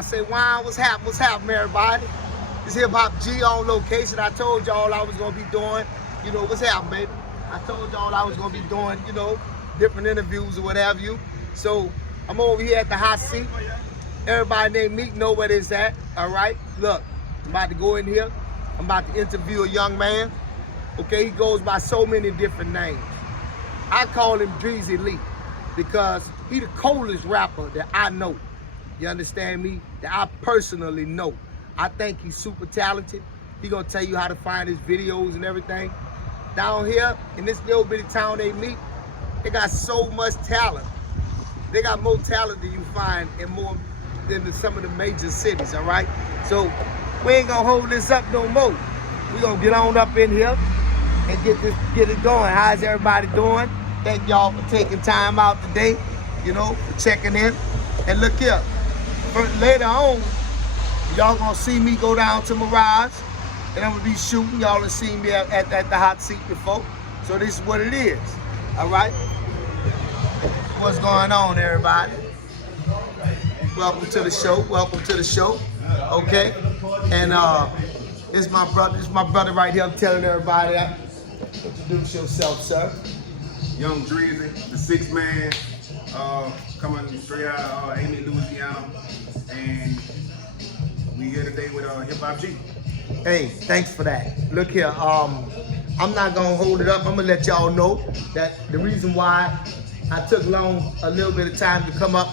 I say, Wine, what's happening, everybody? It's Hip Hop G on location. I told y'all I was gonna be doing, what's happening, baby? I told y'all I was gonna be doing, different interviews or whatever you. So I'm over here at the hot seat. Everybody named Meek know where it's at, all right? Look, I'm about to go in here. I'm about to interview a young man. Okay, he goes by so many different names. I call him Dreezy Lee because he the coldest rapper that I know. You understand me? That I personally know. I think he's super talented. He gonna tell you how to find his videos and everything. Down here in this little bitty town they meet, they got so much talent. They got more talent than you find in more than some of the major cities, all right? So we ain't gonna hold this up no more. We gonna get on up in here and get it going. How's everybody doing? Thank y'all for taking time out today, for checking in. And look here, later on, y'all gonna see me go down to Mirage, and I'm gonna be shooting. Y'all have seen me at the hot seat before. So this is what it is, all right? What's going on, everybody? Welcome to the show, okay? And this is my brother right here. I'm telling everybody that. Introduce yourself, sir. Young Dreezy, the sixth man, coming straight out of Amite, Louisiana, and we here today with Hip Hop G. Hey, thanks for that. Look here, I'm not gonna hold it up. I'm gonna let y'all know that the reason why I took a little bit of time to come up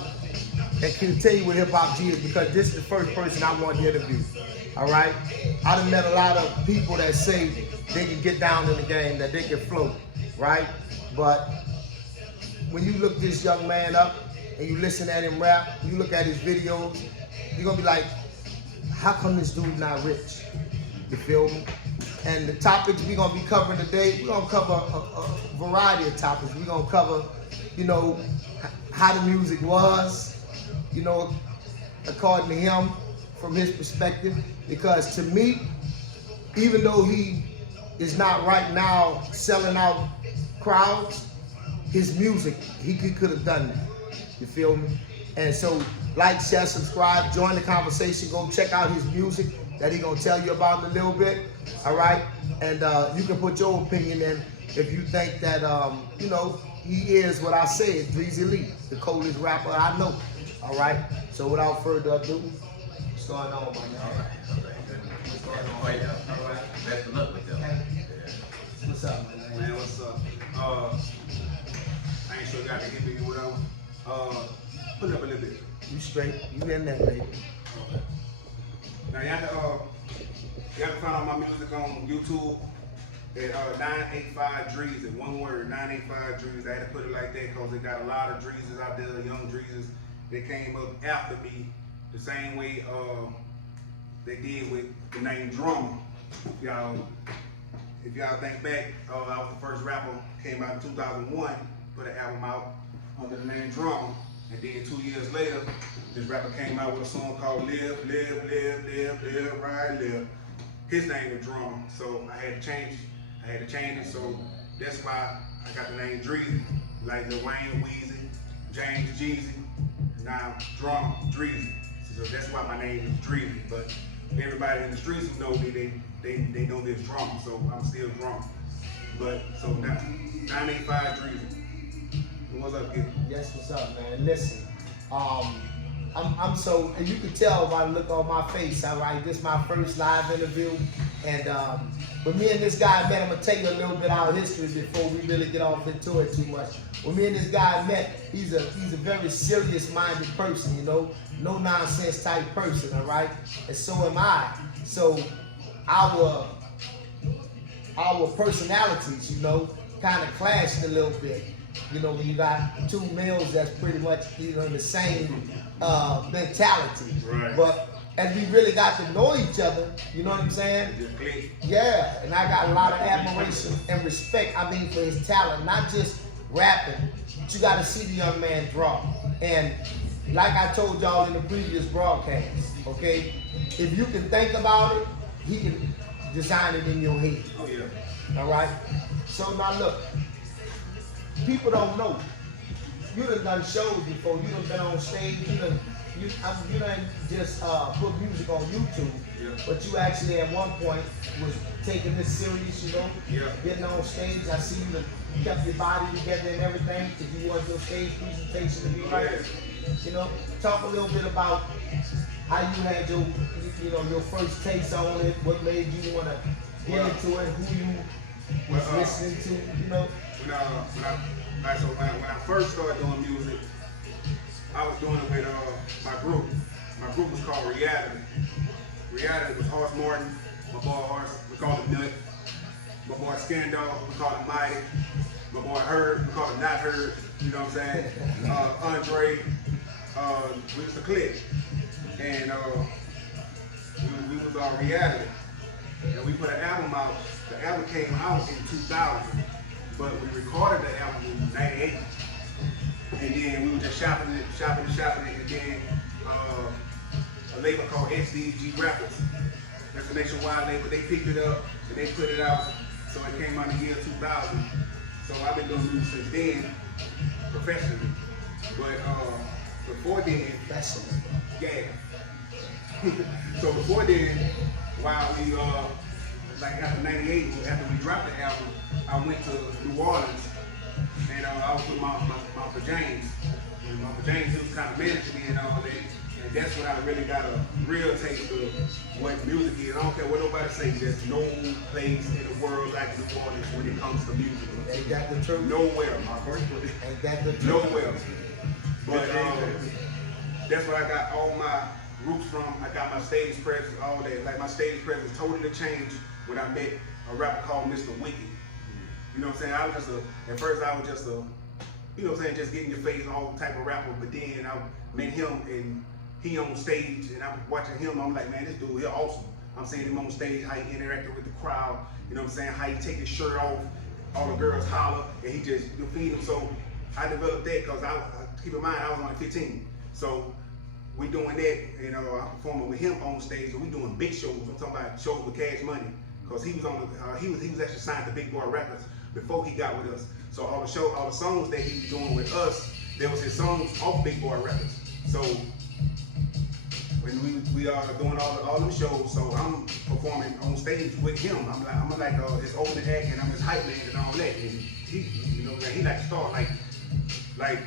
and continue with Hip Hop G is because this is the first person I wanted to interview. All right, I done met a lot of people that say they can get down in the game, that they can float, right? But when you look this young man up and you listen at him rap, you look at his videos, you're gonna be like, how come this dude not rich? You feel me? And the topics we're gonna be covering today, we're gonna cover a variety of topics. We're gonna cover, how the music was, according to him, from his perspective. Because to me, even though he is not right now selling out crowds, his music, he could have done that. You feel me? And so, like, share, subscribe, join the conversation, go check out his music that he gonna tell you about in a little bit, all right? And you can put your opinion in if you think that, he is what I said, Dreezy Lee, the coldest rapper I know, all right? So without further ado, what's going on, my man? What's going on? All right. Best of luck with them. What's up, man? Man, what's up? I ain't sure y'all can get me or whatever. Put it up a little bit. You straight, you in there, baby. Okay. Now y'all can find all my music on YouTube at 985 Dreezy. One word, 985 Dreezy. I had to put it like that because they got a lot of Dreezys out there, young Dreezys that came up after me the same way they did with the name Drummer. If y'all think back, I was the first rapper, came out in 2001, put an album out under the name Drummer. And then 2 years later, this rapper came out with a song called Live, Ride, Live. His name is Drummer, so I had to change it. So that's why I got the name Dreezy, like Lil Wayne, Weezy, James, Jeezy, now Drummer, Dreezy. So that's why my name is Dreezy. But everybody in the streets who know me, they know this Drummer, so I'm still Drummer. But so now 985 Dreezy. What's up, kid? Yes, what's up, man? Listen, I'm so, and you can tell by the look on my face, all right, this is my first live interview, and when me and this guy met, I'm gonna tell you a little bit of our history before we really get off into it too much. When me and this guy met, he's a very serious-minded person, no nonsense type person, all right, and so am I. So our personalities, kind of clashed a little bit. When you got two males that's pretty much, in the same mentality. Right. But as we really got to know each other, you know what I'm saying? Yeah, and I got a lot of admiration and respect, for his talent, not just rapping, but you got to see the young man draw. And like I told y'all in the previous broadcast, okay, if you can think about it, he can design it in your head. Oh, yeah. All right? So now look. People don't know. You done shows before. You done been on stage. you don't just put music on YouTube, Yeah. but you actually at one point was taking this serious, you know, Yeah. getting on stage. I see you kept your body together and everything because you want your stage presentation to be right. You know, talk a little bit about how you had your, you know, your first taste on it. What made you want to get into it? Who you was listening to? You know. When I first started doing music, I was doing it with my group. My group was called Reality. Reality was Horse Martin, my boy Horse, we called him Nut. My boy Scandal, we called him Amite. My boy Herb, we called him Not Herb. You know what I'm saying? Andre, we used to click. And we was on Reality. And we put an album out. The album came out in 2000, but we recorded the album in 98. And then we were just shopping it, and then a label called SDG Records. That's a nationwide label. They picked it up and they put it out. So it came out in the year 2000. So I've been doing music since then, professionally. But before then, yeah. So before then, while we like after '98, after we dropped the album, I went to New Orleans and I was with my Uncle James. And my Uncle James, he was kind of managing me and all that. And that's when I really got a real taste of what music is. I don't care what nobody says, there's no place in the world like New Orleans when it comes to music. Ain't that the truth? Nowhere, my first. Ain't that the truth? Nowhere. But that's where I got all my roots from. I got my stage presence, all that. Like my stage presence totally changed when I met a rapper called Mr. Wicked. You know what I'm saying? I was just at first I was just a, you know what I'm saying, just getting your face, all type of rapper. But then I met him and he on stage and I'm watching him. I'm like, man, this dude, he's awesome. I'm seeing him on stage, how he interacted with the crowd. You know what I'm saying? How he take his shirt off, all the girls holler, and he just feed them. So I developed that because keep in mind I was only 15. So we doing that, and I'm performing with him on stage, and we doing big shows. I'm talking about shows with Cash Money, because he was on the, he was actually signed to Big Boy Records before he got with us. So all the songs that he was doing with us, there was his songs off Big Boy Records. So when we are doing all them shows, so I'm performing on stage with him. I'm like his opening act, and I'm his hype man and all that. And he, you know, he like star like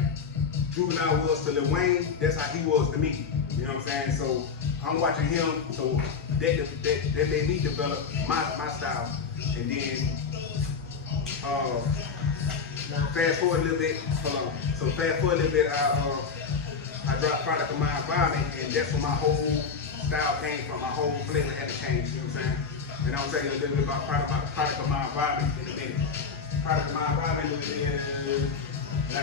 Juvenile was to Lil Wayne, that's how he was to me. You know what I'm saying? So I'm watching him, so that made me develop my style. And then fast forward a little bit, hold on. So fast forward a little bit, I dropped Product of My Environment, and that's where my whole style came from. My whole flavor had to change, you know what I'm saying? And I'll tell you a little bit about Product of My Environment in a minute. Product of My Environment is, and I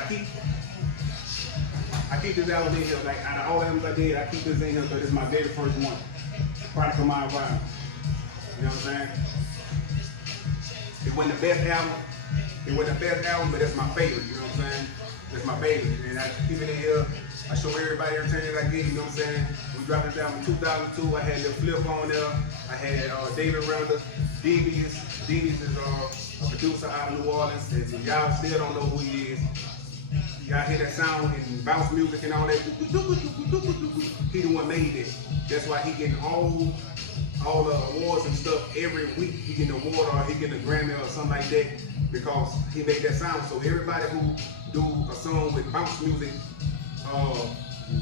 keep this album in here, like out of all albums I did, I keep this in here because it's my very first one. Product of My Environment. You know what I'm saying? It wasn't the best album, but it's my favorite, you know what I'm saying? It's my favorite. And I keep it in here. I show everybody every time I get, you know what I'm saying? We dropped this album in 2002. I had Lil Flip on there. I had David Randall. Devious is a producer out of New Orleans. And y'all still don't know who he is. Y'all hear that sound and bounce music and all that. He the one made it. That's why he getting all the awards and stuff every week. He getting an award or he getting a Grammy or something like that because he made that sound. So everybody who do a song with bounce music,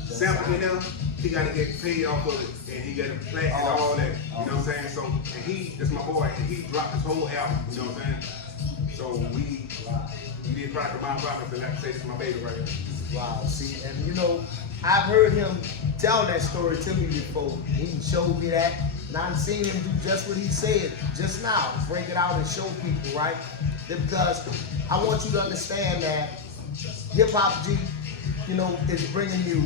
sample in there, he gotta get paid off of it, and he got to play and all that. You know what I'm saying? So, and that's my boy, and he dropped his whole album. You know what I'm saying? So we did Product of My Environment, and like I say, this is my baby right here. Wow, see, and you know, I've heard him tell that story to me before. He showed me that, and I've seen him do just what he said just now, break it out and show people, right? Because I want you to understand that Hip Hop G, you know, is bringing you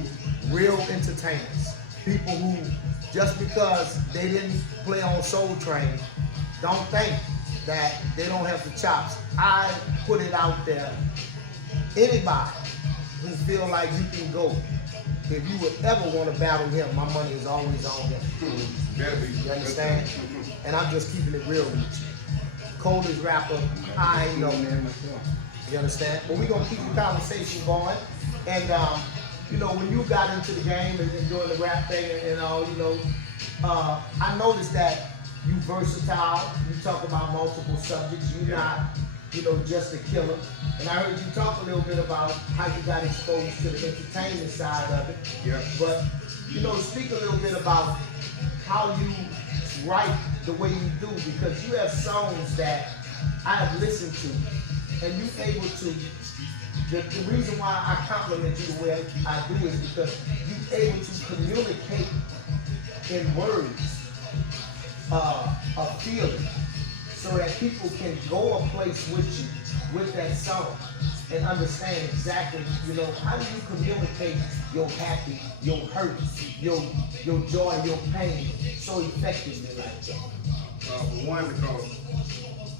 real entertainers. People who, just because they didn't play on Soul Train, don't think that they don't have the chops. I put it out there. Anybody who feel like you can go, if you would ever want to battle him, my money is always on him. You understand? And I'm just keeping it real with you. Coldest rapper I know. You understand? But we're going to keep the conversation going. And you know, when you got into the game and doing the rap thing and all, you know, I noticed that you versatile. You talk about multiple subjects. You're not, you know, just a killer. And I heard you talk a little bit about how you got exposed to the entertainment side of it. Yeah. But, you know, speak a little bit about how you write the way you do, because you have songs that I have listened to, and you able to. The reason why I compliment you the way I do is because you able to communicate in words a feeling, so that people can go a place with you with that song and understand exactly, you know, how do you communicate your happy, your hurt, your joy, your pain so effectively like that? One, because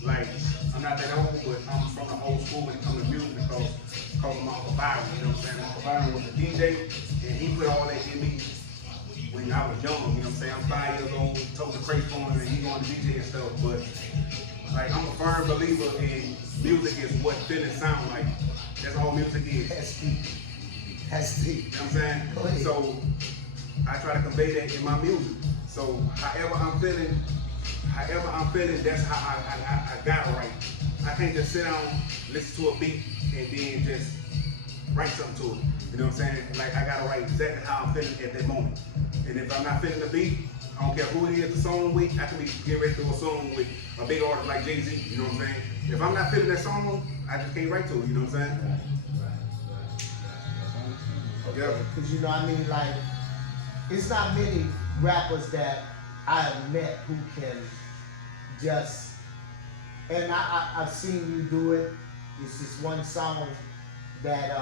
like I'm not that old, but I'm from the old school when it comes to music, because of my Uncle Byron, you know what I'm saying? Uncle Byron was a DJ, and he put all that in me when I was young, you know what I'm saying? I'm 5 years old, told the crazy phone, and he going to DJ and stuff, but like I'm a firm believer in music is what feelings sound like. That's all music is. That's deep. That's deep. You know what I'm saying? So I try to convey that in my music. So however I'm feeling, that's how I gotta write. I can't just sit down, listen to a beat, and then just write something to it. You know what I'm saying? Like I gotta write exactly how I'm feeling at that moment. And if I'm not feeling the beat, I don't care who it is the song with, I can be getting ready to do a song with a big artist like Jay-Z, you know what I'm saying? If I'm not feeling that song, I just can't write to it, you know what I'm saying? Yeah. Because you know what I mean, like, it's not many rappers that I have met who can just, and I've seen you do it. It's this one song that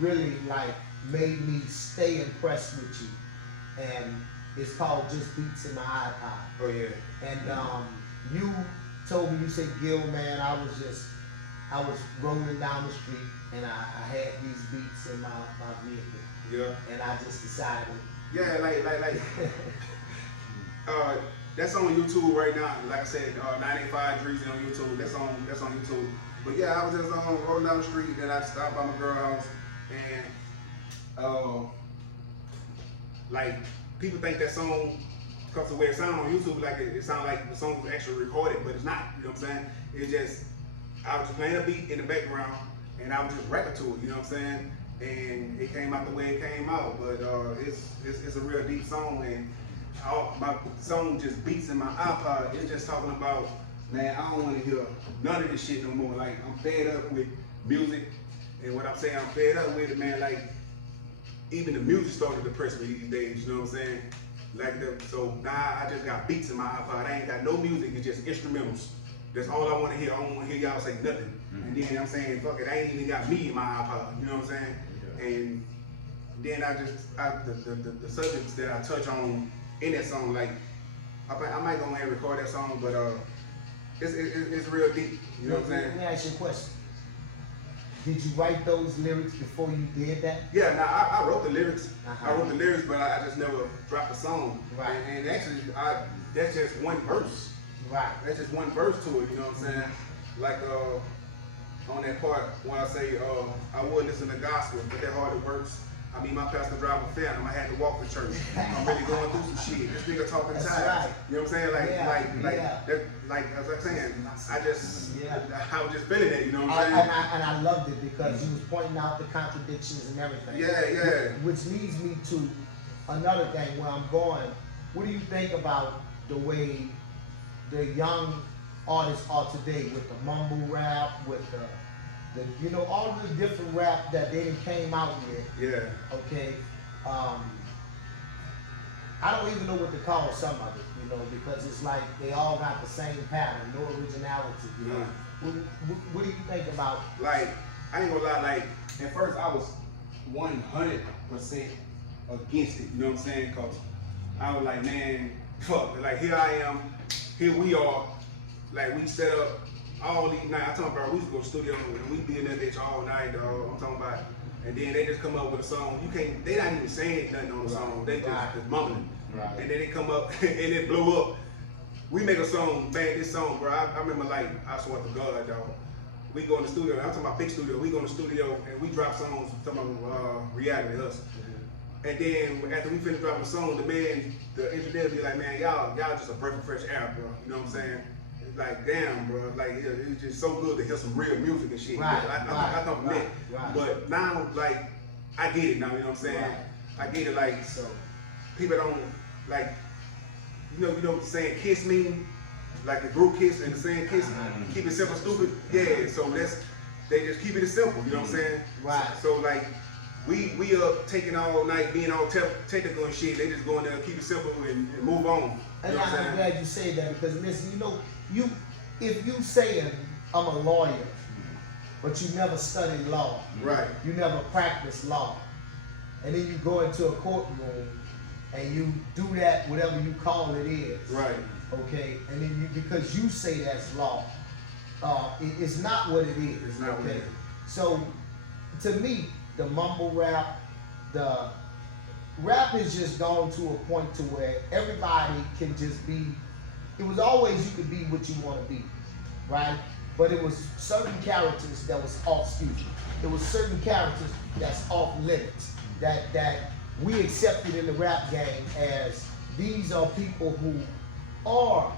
really like made me stay impressed with you, and it's called Just Beats in My iPod. Oh yeah. And you told me, you said, Gil, man, I was rolling down the street and I had these beats in my vehicle. Yeah. And I just decided. Yeah, like that's on YouTube right now. Like I said, 985 Dreezy on YouTube. That's on YouTube. But yeah, I was just rolling down the street, then I stopped by my girl's house, and like people think that song, because the way it sounds on YouTube, like it sounds like the song was actually recorded, but it's not. You know what I'm saying? It's just I was just playing a beat in the background, and I was just rapping to it. You know what I'm saying? And it came out the way it came out. But it's a real deep song, and my song just beats in my iPod. It's just talking about, man, I don't want to hear none of this shit no more. Like, I'm fed up with music, and what I'm saying, I'm fed up with it, man. Like, even the music started to depress me these days, you know what I'm saying? Like, so now I just got beats in my iPod. I ain't got no music, it's just instrumentals. That's all I want to hear. I don't want to hear y'all say nothing. And then I'm saying, fuck it, I ain't even got me in my iPod, you know what I'm saying? And then the subjects that I touch on in that song, like, I might go ahead and record that song, but it's real deep, you know what I'm saying? Let me ask you a question. Did you write those lyrics before you did that? Yeah, now I wrote the lyrics. I wrote the lyrics, but I just never dropped a song. Right. And actually, that's just one verse. Right. That's just one verse to it, you know what I'm saying? Like on that part when I say I would listen to gospel, but that hard it works. I mean, my pastor drive a Phantom. I had to walk to church. I'm really going through some shit. This nigga talking That's time. right. You know what I'm saying? Like as I'm saying, I was just feeling it. You know what I'm saying? And I loved it because you was pointing out the contradictions and everything. Yeah. Which leads me to another thing where I'm going. What do you think about the way the young artists are today with the mumble rap, with the you know, all the different rap that they came out with? Yeah. Okay. I don't even know what to call some of it, you know, because it's like they all got the same pattern, no originality. You know? What do you think about? Like, I ain't gonna lie, like, at first I was 100% against it, you know what I'm saying? Cause I was like, man, fuck, like here I am, here we are, like we set up all these nights. I'm talking about we used to go to the studio and we be in that bitch all night, dog. I'm talking about, and then they just come up with a song. You can't, they not even saying nothing on the song. They just mumbling. Right. And then they come up and it blew up. We make a song, man, this song, bro. I remember, like, I swear to God, dog. we go in the studio. I'm talking about big studio. We go in the studio and we drop songs. Talking about reality us. And then after we finish dropping the song, the engineer be like, man, y'all just a breath of fresh air, bro. You know what I'm saying? It's like, damn, bro. Like, it's just so good to hear some real music and shit. Right, I come from that. Right. But now, like, I get it now. You know what I'm saying? I get it. Like, so people don't like. You know what the saying kiss mean? Like the group kiss and the saying kiss, keep it simple, stupid. Yeah, so they just keep it simple. You know what I'm saying? Right. So like. We up taking all night, being all technical and shit. They just go in there, keep it simple, and move on. And I'm glad you say that because listen, if you saying I'm a lawyer, but you never studied law, right? You never practiced law, and then you go into a courtroom and you do that, whatever you call it is, right? Okay, and then because you say that's law, it's not what it is. It's not what it is. So, to me, the mumble rap, the rap has just gone to a point to where everybody can just be, it was always you could be what you want to be, right? But it was certain characters that was off, it was certain characters that's off limits, that we accepted in the rap game as these are people who are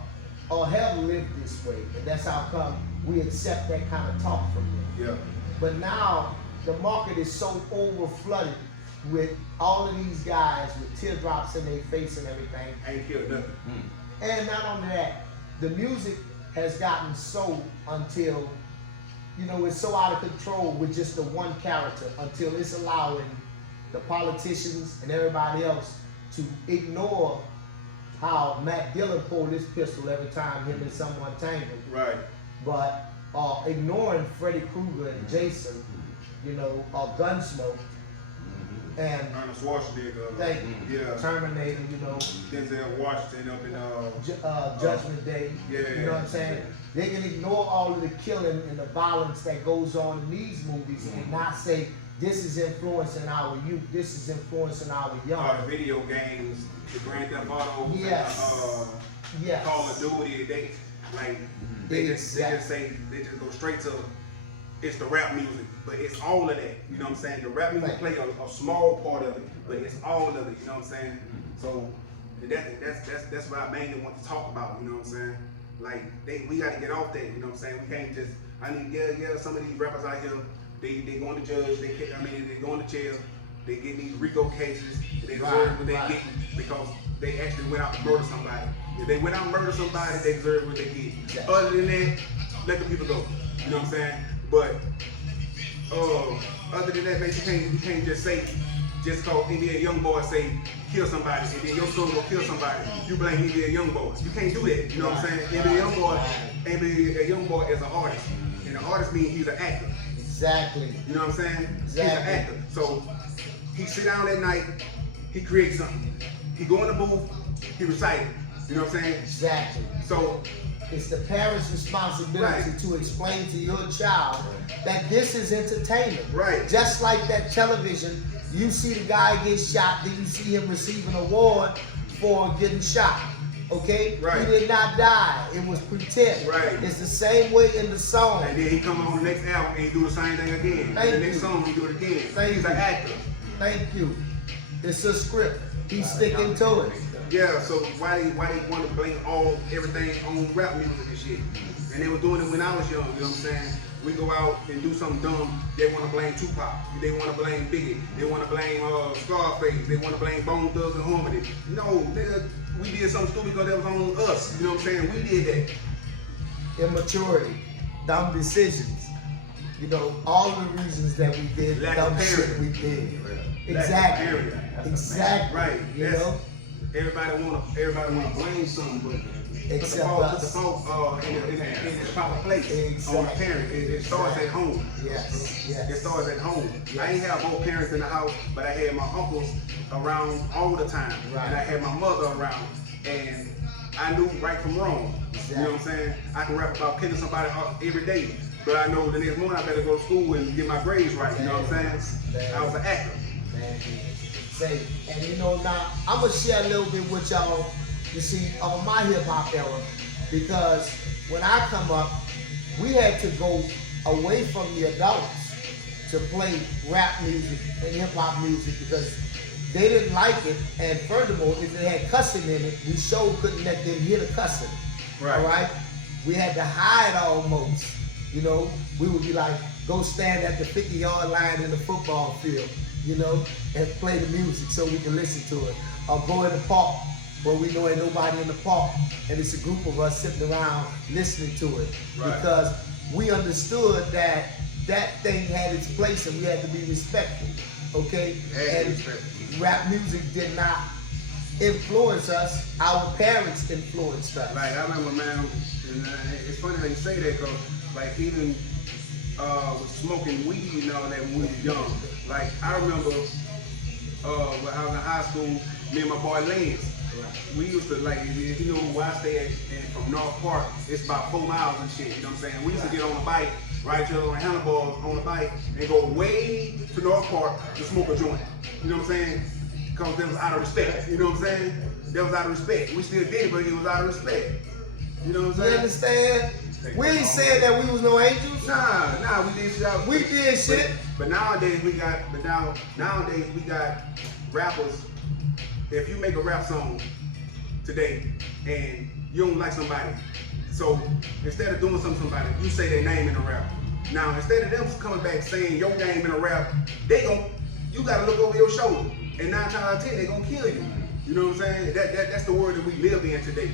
or have lived this way, and that's how come we accept that kind of talk from them. Yeah. But now, the market is so over flooded with all of these guys with teardrops in their face and everything. Ain't killed nothing. And not only that, the music has gotten so until, it's so out of control with just the one character until it's allowing the politicians and everybody else to ignore how Matt Dillon pulled his pistol every time him and someone tangled. Right. But ignoring Freddy Krueger and Jason, Gunsmoke, and Ernest Schwarzenegger, Terminator, Denzel Washington up in Judgment Day, yeah, you know what I'm saying? They can ignore all of the killing and the violence that goes on in these movies and not say this is influencing our youth, this is influencing our young. The video games, the Grand Theft Auto, yes. Call of Duty, they just go straight to it's the rap music, but it's all of that. You know what I'm saying? The rap music play a small part of it, but it's all of it. You know what I'm saying? So that's what I mainly want to talk about. You know what I'm saying? Like we got to get off that. You know what I'm saying? We can't just. Some of these rappers out here, they going to judge. They going to jail. They get these RICO cases. They deserve what they get because they actually went out to murder somebody. If they went out and murdered somebody, they deserve what they get. Exactly. Other than that, let the people go. You know what I'm saying? But other than that, man, you can't just say, just call NBA YoungBoy say kill somebody, and then your son will kill somebody. You blame NBA YoungBoy. You can't do that. You know what I'm saying? NBA YoungBoy is an artist, and an artist means he's an actor. Exactly. You know what I'm saying? Exactly. He's an actor. So he sit down at night, he creates something. He go in the booth, he recite it. You know what I'm saying? Exactly. So it's the parent's responsibility to explain to your child that this is entertainment. Right. Just like that television, you see the guy get shot, then you see him receive an award for getting shot. Okay? Right. He did not die. It was pretend. Right. It's the same way in the song. And then he come on the next album and he do the same thing again. The next song he do it again. He's an actor. Thank you. It's a script. He's sticking to it. Yeah, so why they want to blame everything on rap music and shit? And they were doing it when I was young, you know what I'm saying? We go out and do something dumb, they want to blame Tupac, they want to blame Biggie, they want to blame Scarface, they want to blame Bone Thugs and Harmony. No, nigga, we did something stupid because that was on us, you know what I'm saying? We did that. Immaturity, dumb decisions, all the reasons that we did dumb shit we did. Exactly. Exactly. Right. You know? Everybody wanna blame something, but except the fault in the proper place. Exactly. On the parent. It starts at home. Yes. It starts at home. Yes. I ain't have both parents in the house, but I had my uncles around all the time. Right. And I had my mother around. And I knew right from wrong. Exactly. You know what I'm saying? I can rap about killing somebody every day. But I know the next morning I better go to school and get my grades right. You know what I'm saying? I was an actor. Say, and now I'm gonna share a little bit with y'all, you see, on my hip hop era, because when I come up, we had to go away from the adults to play rap music and hip hop music because they didn't like it. And furthermore, if it had cussing in it, we sure couldn't let them hear the cussing. Right. All right? We had to hide almost. You know, we would be like, go stand at the 50-yard line in the football field, you know, and play the music so we can listen to it. Or go in the park where we know ain't nobody in the park and it's a group of us sitting around listening to it. Right. Because we understood that that thing had its place and we had to be respectful, okay? And rap music did not influence us. Our parents influenced us. Like, I remember, man, and, it's funny how you say that, because, like, even with smoking weed and all that when we were young. Like, I remember when I was in high school, me and my boy Lance, we used to, like, if you know where I stay at, from North Park, it's about 4 miles and shit, you know what I'm saying? We used to get on a bike, ride each other on handlebars on the bike, and go way to North Park to smoke a joint. You know what I'm saying? Because that was out of respect. You know what I'm saying? That was out of respect. We still did it, but it was out of respect. You know what I'm saying? You understand? We ain't saying that we was no angels. Nah, we did shit. We did shit. But nowadays we got, rappers. If you make a rap song today and you don't like somebody, so instead of doing something to somebody, you say their name in a rap. Now instead of them coming back saying your name in a rap, you gotta look over your shoulder, and 9 times out of 10 they gonna kill you. You know what I'm saying? That's the world that we live in today.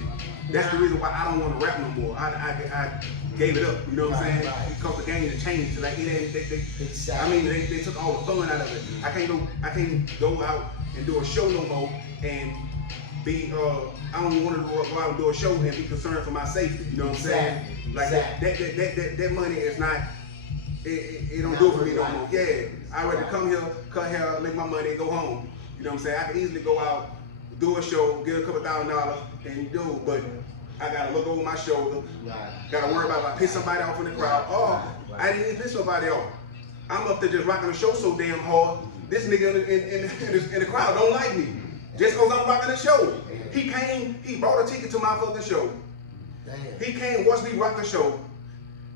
That's the reason why I don't want to rap no more. I gave it up. You know what I'm saying? Right. Because the game has changed. Like it ain't. Exactly. I mean, they took all the fun out of it. I can't go out and do a show no more and be. I don't even want to go out and do a show and be concerned for my safety. You know what I'm saying? Like that money is not. It don't do it for me no more. Yeah, I rather come here, cut hair, make my money, and go home. You know what I'm saying? I can easily go out, do a show, get a couple $1,000, and do. But I gotta look over my shoulder. Gotta worry about if I piss somebody off in the crowd. Oh, I didn't even piss somebody off. I'm up there just rocking the show so damn hard. This nigga in the crowd don't like me just because I'm rocking the show. He came, he bought a ticket to my fucking show. He came, watched me rock the show,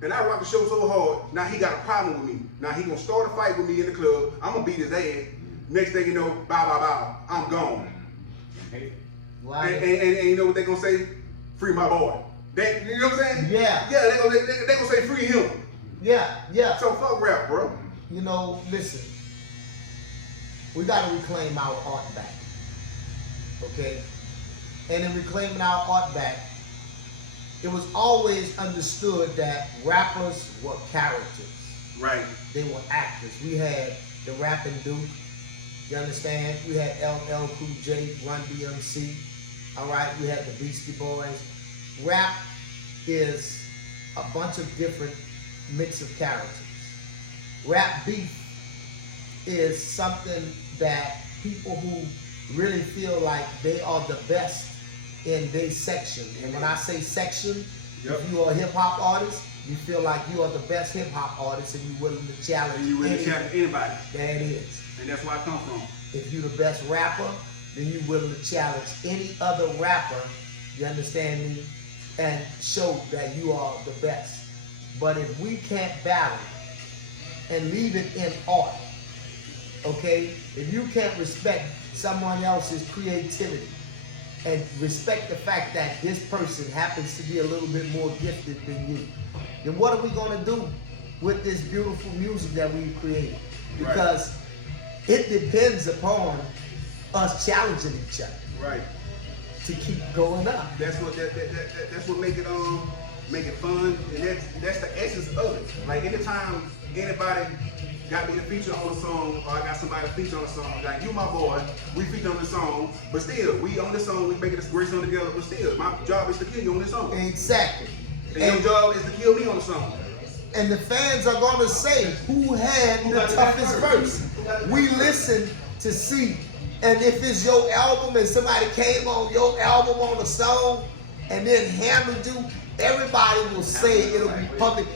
and I rocked the show so hard. Now he got a problem with me. Now he gonna start a fight with me in the club. I'm gonna beat his ass. Next thing you know, bow, I'm gone. Wow. And you know what they gonna say? Free my boy. You know what I'm saying? Yeah. Yeah, they gonna say free him. Yeah. So fuck rap, bro. You know, listen. We gotta reclaim our art back. Okay? And in reclaiming our art back, it was always understood that rappers were characters. Right. They were actors. We had the rapping Duke. You understand? We had LL Cool J, Run DMC. All right, we had the Beastie Boys. Rap is a bunch of different mix of characters. Rap beef is something that people who really feel like they are the best in their section. And when I say section, if you are a hip hop artist, you feel like you are the best hip hop artist and you're willing to challenge anybody. That is. And that's where I come from. If you're the best rapper, then you're willing to challenge any other rapper, you understand me, and show that you are the best. But if we can't battle and leave it in art, okay, if you can't respect someone else's creativity and respect the fact that this person happens to be a little bit more gifted than you, then what are we going to do with this beautiful music that we've created? Because it depends upon us challenging each other. Right. To keep going up. That's what make it fun, and that's the essence of it. Like anytime anybody got me to feature on a song, or I got somebody to feature on a song, like you my boy, we feature on the song, but still, we on the song, we making this great song together, but still, my job is to kill you on this song. Exactly. And your job is to kill me on the song. And the fans are gonna say who had the toughest verse. We listen to see, and if it's your album and somebody came on your album on a song and then handled you, everybody will say it'll be public.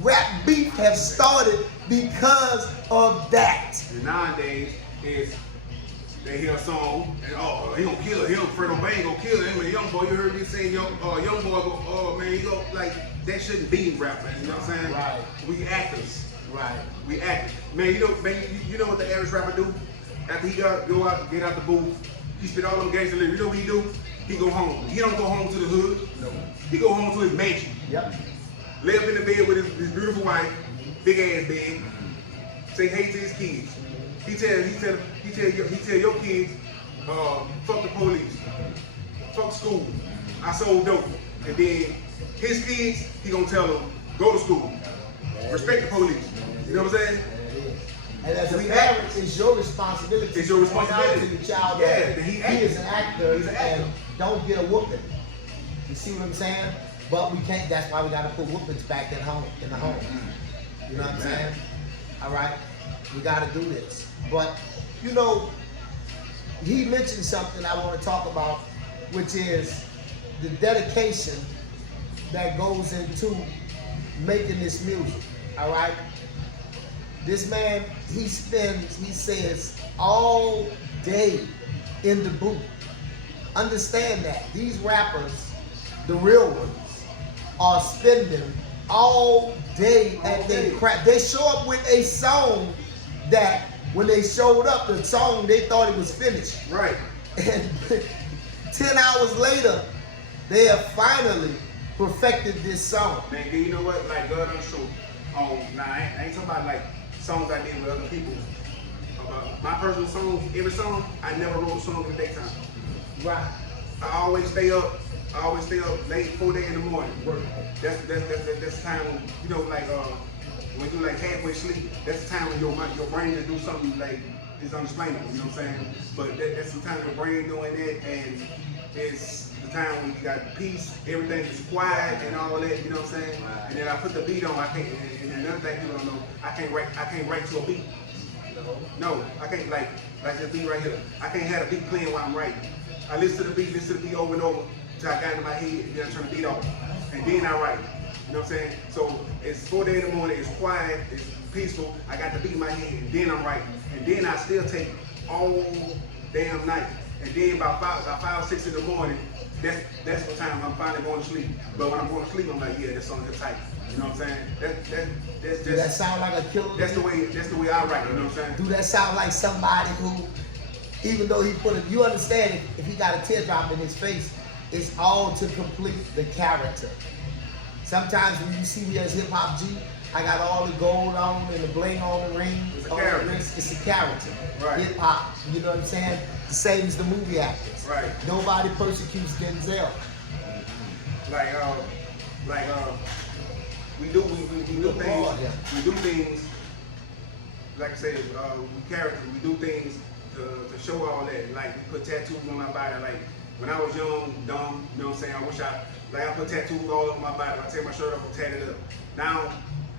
Rap beef have started because of that. And nowadays, they hear a song, and oh, he gonna kill him. Fredo Bang gonna kill him. And young boy, you heard me saying, young boy, go, oh man, he go like that shouldn't be rap, man. You know what I'm saying? Right. We actors. Right. We actors. Man, you know what the average rapper do? After he go out, get out the booth, he spit all them gangster lyrics. You know what he do? He go home. He don't go home to the hood. No. He go home to his mansion. Yep. Lay up in the bed with his beautiful wife, big ass bed. Say hey to his kids. He tell your kids, fuck the police, fuck school. I sold dope. And then his kids, he gonna tell them, go to school, respect the police. You know what I'm saying? And as a parent, it's your responsibility. It's your responsibility to the child that he is an actor, and don't get a whooping. You see what I'm saying? But we can't. That's why we got to put whoopings back at home, in the home. You know what I'm saying? All right, we got to do this. But you know, he mentioned something I want to talk about, which is the dedication that goes into making this music. All right. This man, he says, all day in the booth. Understand that. These rappers, the real ones, are spending all day at their craft. They show up with a song that when they showed up, the song, they thought it was finished. Right. And 10 hours later, they have finally perfected this song. Man, you know what? Like, God, I'm sure. Now, I ain't talking about like songs I did with other people. My personal songs, every song, I never wrote a song in the daytime. Right. I always stay up late, 4 days in the morning. That's the time when, you know, like when you like halfway sleep, that's the time when your brain to do something like is unexplainable, you know what I'm saying? But that's the time your brain doing that, and it's the time when you got peace, everything is quiet and all that, you know what I'm saying? And then I put the beat on, I can't, and another thing people don't know, I can't write to a beat. No, I can't like this beat right here. I can't have a beat playing while I'm writing. I listen to the beat over and over till I got into my head, and then I turn the beat off. And then I write. You know what I'm saying? So it's 4 days in the morning, it's quiet, it's peaceful, I got the beat in my head, and then I'm writing. And then I still take all damn night. And then about 5, 6 in the morning, that's the time I'm finally going to sleep. But when I'm going to sleep, I'm like, yeah, that song is tight. You know what I'm saying? That's just. Do that sound like a killer? That's the way I write. You know what I'm saying? Do that sound like somebody who, even though he put it, you understand if he got a teardrop in his face, it's all to complete the character. Sometimes when you see me as Hip Hop G, I got all the gold on and the bling on the ring. It's a character. It's a character. Right. Hip hop. You know what I'm saying? The same as the movie actors. Right. Nobody persecutes Denzel. We do things. Like I said, we characters. We do things to show all that. Like we put tattoos on my body. Like when I was young, dumb. You know what I'm saying? I put tattoos all over my body. I take my shirt off and tat it up. Now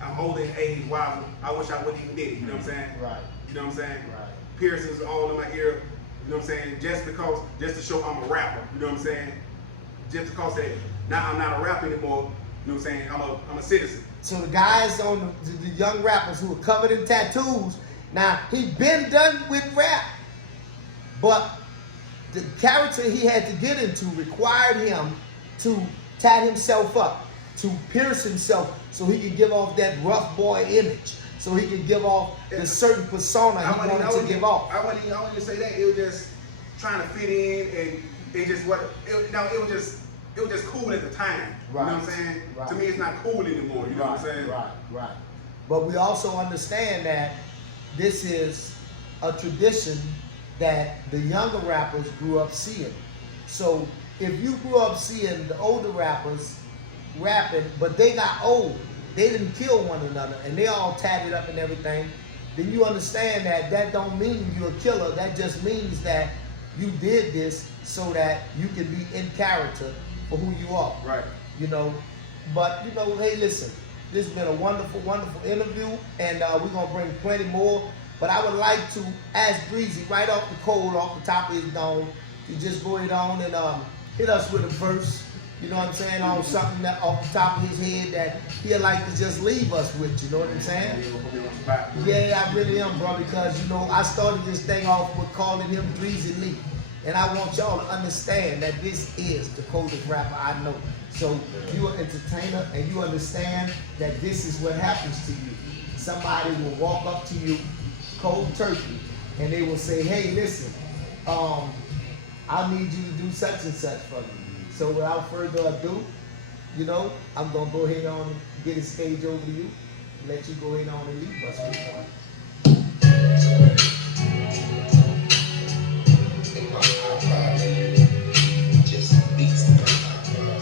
I'm older in age. Wow, I wish I wouldn't even did it. You know what I'm saying? Right. You know what I'm saying? Right. Piercings all in my ear. You know what I'm saying? Just to show I'm a rapper. You know what I'm saying? Just because that now I'm not a rapper anymore. You know what I'm saying? I'm a citizen. So the guys on the young rappers who are covered in tattoos, now he been done with rap, but the character he had to get into required him to tat himself up, to pierce himself so he could give off that rough boy image, so he could give off the certain persona he wanted to give off. I wouldn't even say that. It was just trying to fit in, and it was just cool at the time. Right. You know what I'm saying? Right. To me, it's not cool anymore. You know what I'm saying? Right. But we also understand that this is a tradition that the younger rappers grew up seeing. So if you grew up seeing the older rappers rapping, but they got old, they didn't kill one another, and they all tatted up and everything, then you understand that don't mean you're a killer. That just means that you did this so that you can be in character for who you are. Right. You know, but you know, hey, listen, this has been a wonderful, wonderful interview, and we're gonna bring plenty more. But I would like to ask Dreezy right off the cold, off the top of his dome, to just go ahead on and hit us with a verse. you know what I'm saying, on something that off the top of his head that he'd like to just leave us with, you know what I'm saying? Yeah, I really am, bro, because, you know, I started this thing off with calling him Dreezy Lee. And I want y'all to understand that this is the coldest rapper I know. So you're an entertainer and you understand that this is what happens to you. Somebody will walk up to you, cold turkey, and they will say, hey, listen, I need you to do such and such for me. So without further ado, you know, I'm gonna go ahead on and get the stage over to you, let you go ahead on and leave us with one. Just beats in my iPod.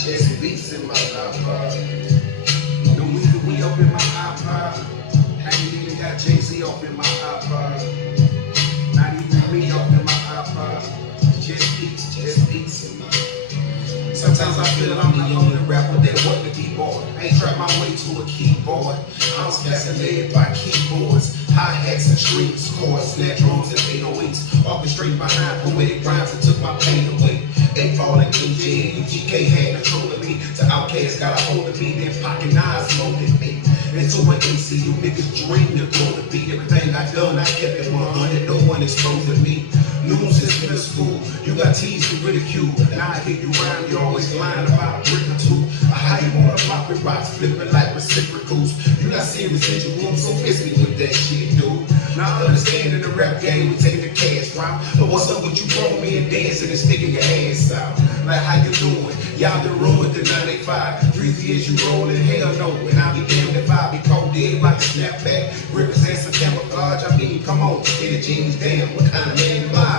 Just beats in my iPod. The week we up in my iPod. I ain't even got Jay-Z up in my iPod. Not even me up in my iPod. Just beats in my iPod. Sometimes I feel I'm the only rapper that work the keyboard. I ain't trapped my way to a keyboard. I was fascinated by keyboards, hi-hats and strings, chords, snare drums and 808s. Orchestrate behind poetic rhymes that took my pain away. They falling in jail, UGK had control of me. To Outkast got a hold of me, then pocket knives molded me. Into an ACU niggas dream to grow to be. Everything I done, I kept it 100, no one exposing me. Noon since middle school, you got teased and ridiculed. Now I hear you rhyme, you always lying about a brick or two. How you wanna pop with rocks, flipping like reciprocals. You not seeing residual, so miss me with that shit, dude. Now I understand in the rap game, we take the cash route. But what's up with you growing me and dancing and sticking your ass out? Like how you doing? Y'all done ruined the 95. Dreezy is you rolling? Hell no. And I'll be damned if I be caught dead like a snapback. Represents some camouflage, I mean, come on, skinny jeans, damn, what kind of man am I?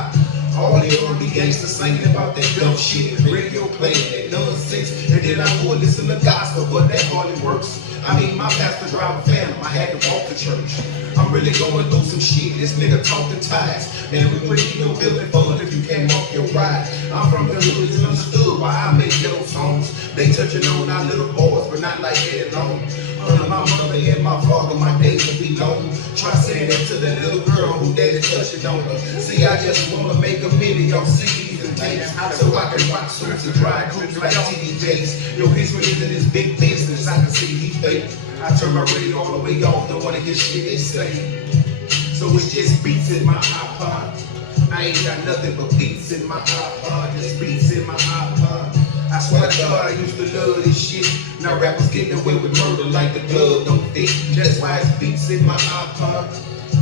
All the early gangsters singing about that dumb shit, radio playing that nonsense, and then I would listen to gospel, but that hardly works. I mean, my pastor drive a phantom, I had to walk to church. I'm really going through some shit, this nigga talking ties. Man, we put in your building fun if you came off your ride. I'm from the hood and understood why I make ghetto songs. They touching on our little boys, but not like that alone. Under my mother and my father, my days will be long. Try saying that to that little girl who daddy touching on her. See, I just wanna make a video, CDs and tapes, so I can rock suits and drive groups like TDJs. Yo, his one is in this big business, I can see he fake. I turn my radio all the way off, don't wanna hear shit they say. So it's just beats in my iPod. I ain't got nothing but beats in my iPod, just beats in my iPod. I swear to God, I used to love this shit. Now rappers getting away with murder like the glove don't fit. That's why it's beats in my iPod.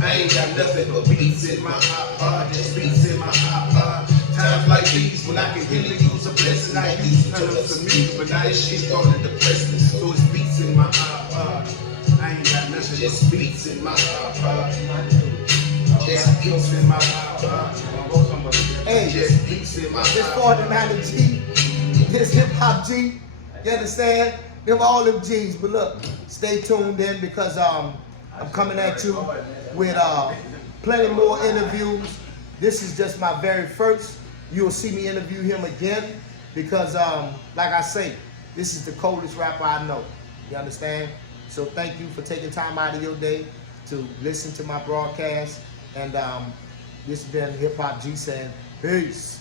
I ain't got nothing but beats in my iPod, just beats in my iPod. Times like these when I can really use a blessing. I used to turn up some music, but now this shit started depressing. So it's beats in my iPod. I ain't got nothing, just beats in my iPod. Just beats in my iPod. Hey, Just beats in my this iPod. 49 G, this hip hop G, you understand? Them all them G's, but look, stay tuned in because I'm coming at you with plenty more interviews. This is just my very first. You'll see me interview him again because like I say, this is the coldest rapper I know. You understand? So thank you for taking time out of your day to listen to my broadcast. And this has been Hip Hop G saying peace.